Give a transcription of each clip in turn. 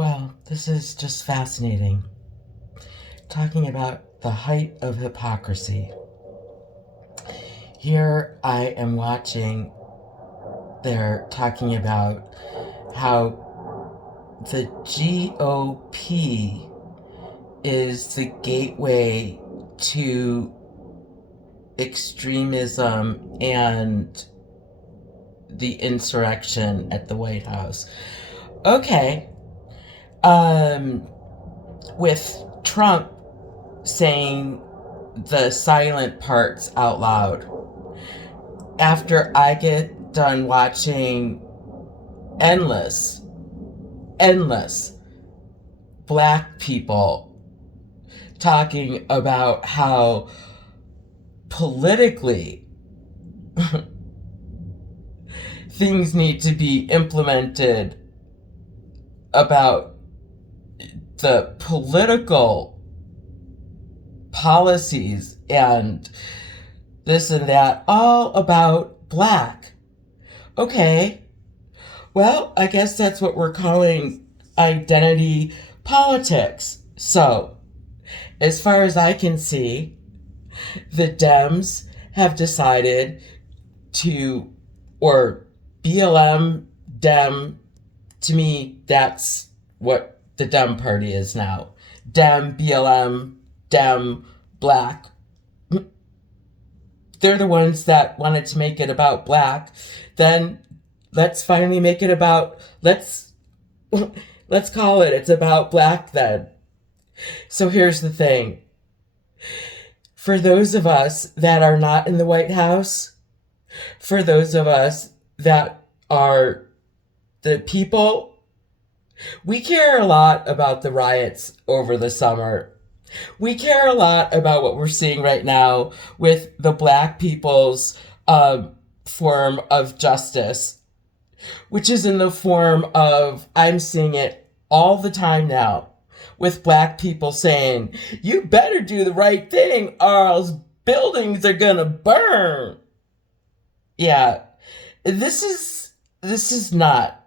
Well, this is just fascinating. Talking about the height of hypocrisy. Here I am watching, they're talking about how the GOP is the gateway to extremism and the insurrection at the White House. Okay. With Trump saying the silent parts out loud. After I get done watching endless black people talking about how politically things need to be implemented about the political policies and this and that, all about black. Okay, well, I guess that's what we're calling identity politics. So, as far as I can see, the Dems have decided to, or BLM, Dem, to me, that's what the Dem party is now. Dem, BLM, Dem, black. They're the ones that wanted to make it about black. Then let's finally make it about, let's call it, it's about black then. So here's the thing. For those of us that are not in the White House, for those of us that are the people, we care a lot about the riots over the summer. We care a lot about what we're seeing right now with the black people's form of justice, which is in the form of, I'm seeing it all the time now, with black people saying, you better do the right thing or else buildings are gonna burn. Yeah, this is not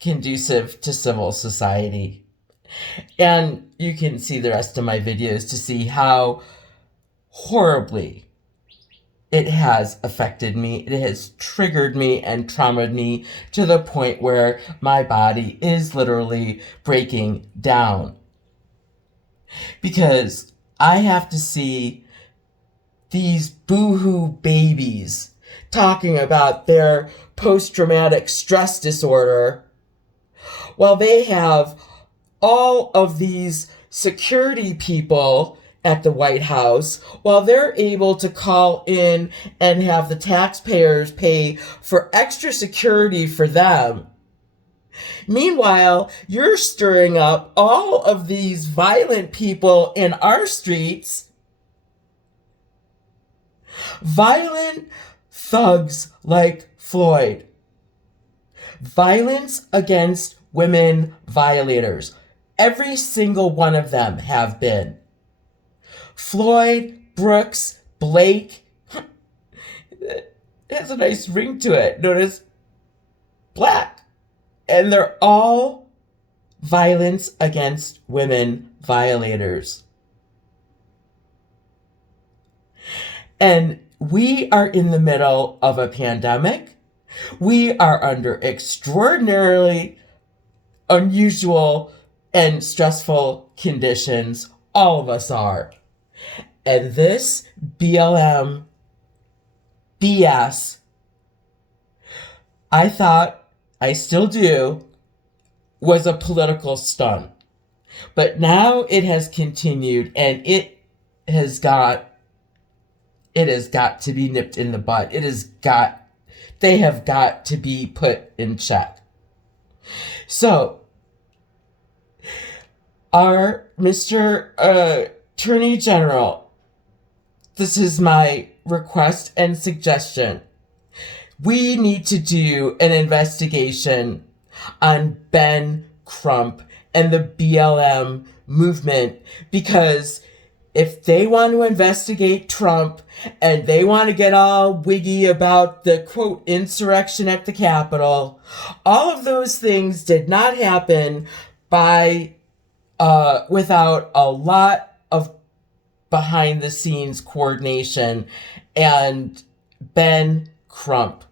conducive to civil society. And you can see the rest of my videos to see how horribly it has affected me. It has triggered me and traumatized me to the point where my body is literally breaking down. Because I have to see these boohoo babies talking about their post-traumatic stress disorder while they have all of these security people at the White House, while they're able to call in and have the taxpayers pay for extra security for them. Meanwhile, you're stirring up all of these violent people in our streets. Violent thugs like Floyd. Violence against women violators. Every single one of them have been. Floyd, Brooks, Blake. It has a nice ring to it. Notice black. And they're all violence against women violators. And we are in the middle of a pandemic. We are under extraordinarily unusual and stressful conditions. All of us are. And this BLM BS, I thought, I still do, was a political stunt. But now it has continued and it has got to be nipped in the bud. They have got to be put in check. So, our Mr. Attorney General, this is my request and suggestion. We need to do an investigation on Ben Crump and the BLM movement, because if they want to investigate Trump and they want to get all wiggy about the, quote, insurrection at the Capitol, all of those things did not happen by without a lot of behind the scenes coordination and Ben Crump.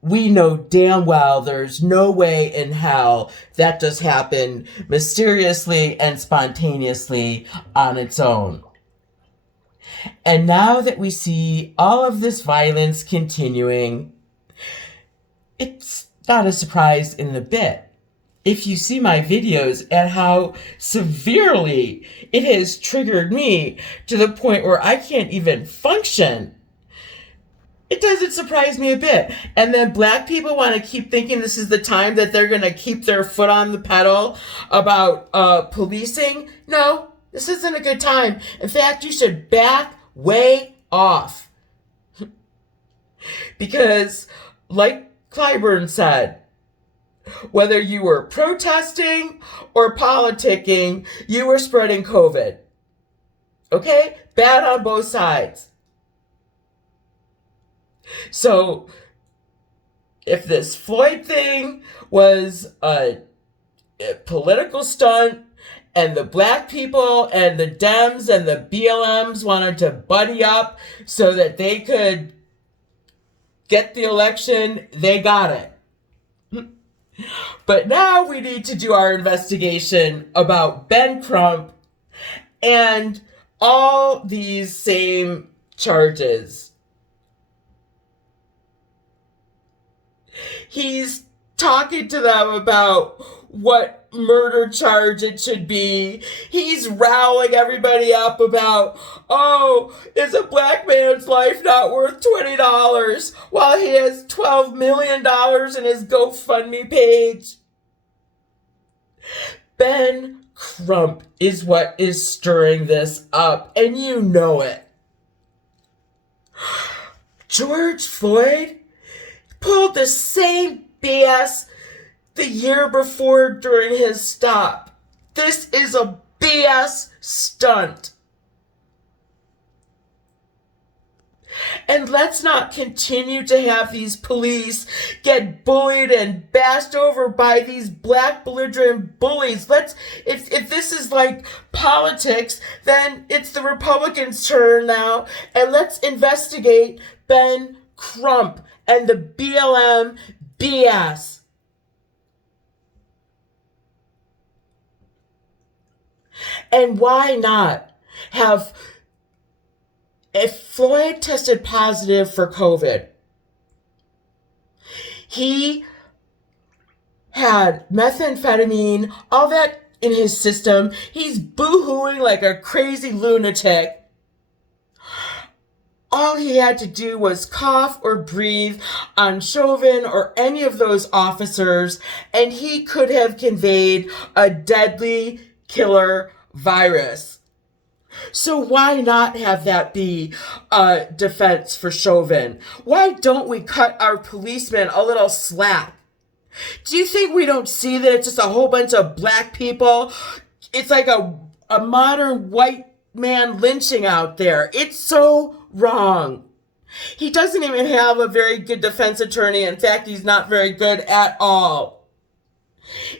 We know damn well there's no way in hell that just happened mysteriously and spontaneously on its own. And now that we see all of this violence continuing, it's not a surprise in a bit. If you see my videos and how severely it has triggered me to the point where I can't even function, it doesn't surprise me a bit. And then black people want to keep thinking this is the time that they're going to keep their foot on the pedal about policing. No, this isn't a good time. In fact, you should back way off. Because, like Clyburn said, whether you were protesting or politicking, you were spreading COVID. Okay? Bad on both sides. So, if this Floyd thing was a political stunt, and the black people and the Dems and the BLMs wanted to buddy up so that they could get the election, they got it. But now we need to do our investigation about Ben Crump and all these same charges. He's talking to them about what murder charge it should be. He's riling everybody up about, oh, is a black man's life not worth $20 while he has $12 million in his GoFundMe page? Ben Crump is what is stirring this up, and you know it. George Floyd pulled the same BS the year before during his stop. This is a BS stunt. And let's not continue to have these police get bullied and bashed over by these black belligerent bullies. If this is like politics, then it's the Republicans' turn now. And let's investigate Ben Crump and the BLM BS. And why not have, if Floyd tested positive for COVID, he had methamphetamine, all that in his system. He's boo-hooing like a crazy lunatic. All he had to do was cough or breathe on Chauvin or any of those officers, and he could have conveyed a deadly killer virus. So why not have that be a defense for Chauvin? Why don't we cut our policemen a little slack? Do you think we don't see that it's just a whole bunch of black people? It's like a modern white man lynching out there. It's so wrong. He doesn't even have a very good defense attorney. In fact, he's not very good at all.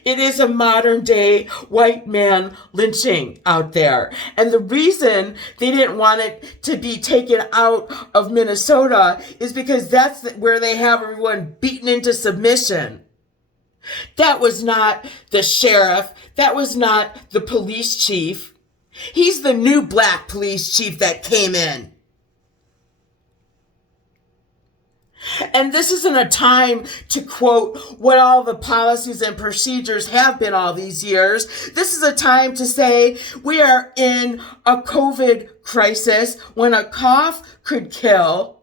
It is a modern day white man lynching out there. And the reason they didn't want it to be taken out of Minnesota is because that's where they have everyone beaten into submission. That was not the sheriff. That was not the police chief. He's the new black police chief that came in. And this isn't a time to quote what all the policies and procedures have been all these years. This is a time to say we are in a COVID crisis when a cough could kill.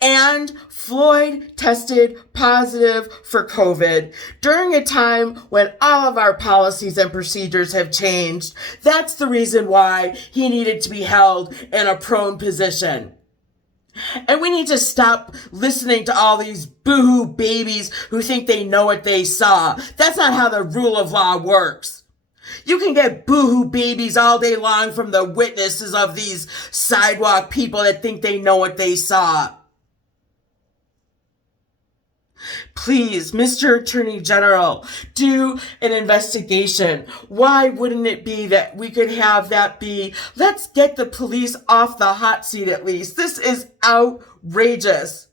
And Floyd tested positive for COVID during a time when all of our policies and procedures have changed. That's the reason why he needed to be held in a prone position. And we need to stop listening to all these boohoo babies who think they know what they saw. That's not how the rule of law works. You can get boohoo babies all day long from the witnesses of these sidewalk people that think they know what they saw. Please, Mr. Attorney General, do an investigation. Why wouldn't it be that we could have that be, let's get the police off the hot seat at least. This is outrageous.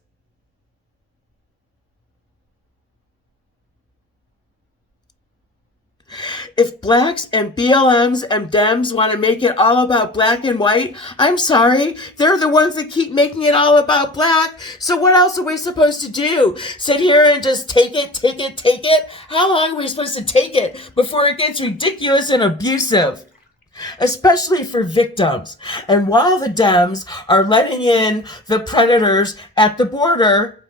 If blacks and BLMs and Dems want to make it all about black and white, I'm sorry. They're the ones that keep making it all about black. So what else are we supposed to do? Sit here and just take it, take it, take it? How long are we supposed to take it before it gets ridiculous and abusive? Especially for victims. And while the Dems are letting in the predators at the border,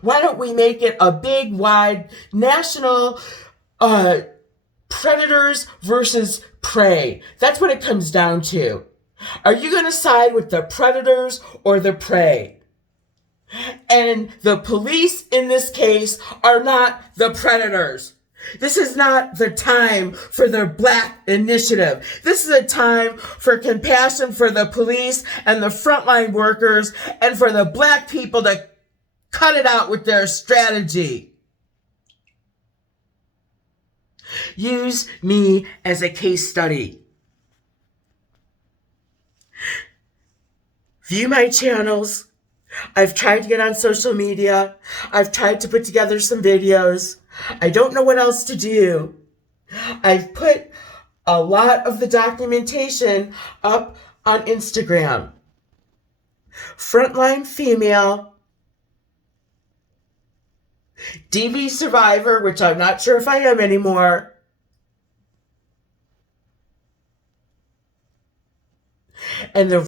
why don't we make it a big, wide, national, predators versus prey? That's what it comes down to. Are you going to side with the predators or the prey? And the police in this case are not the predators. This is not the time for the black initiative. This is a time for compassion for the police and the frontline workers and for the black people to cut it out with their strategy. Use me as a case study. View my channels. I've tried to get on social media. I've tried to put together some videos. I don't know what else to do. I've put a lot of the documentation up on Instagram. Frontline female, DV survivor, which I'm not sure if I am anymore, and the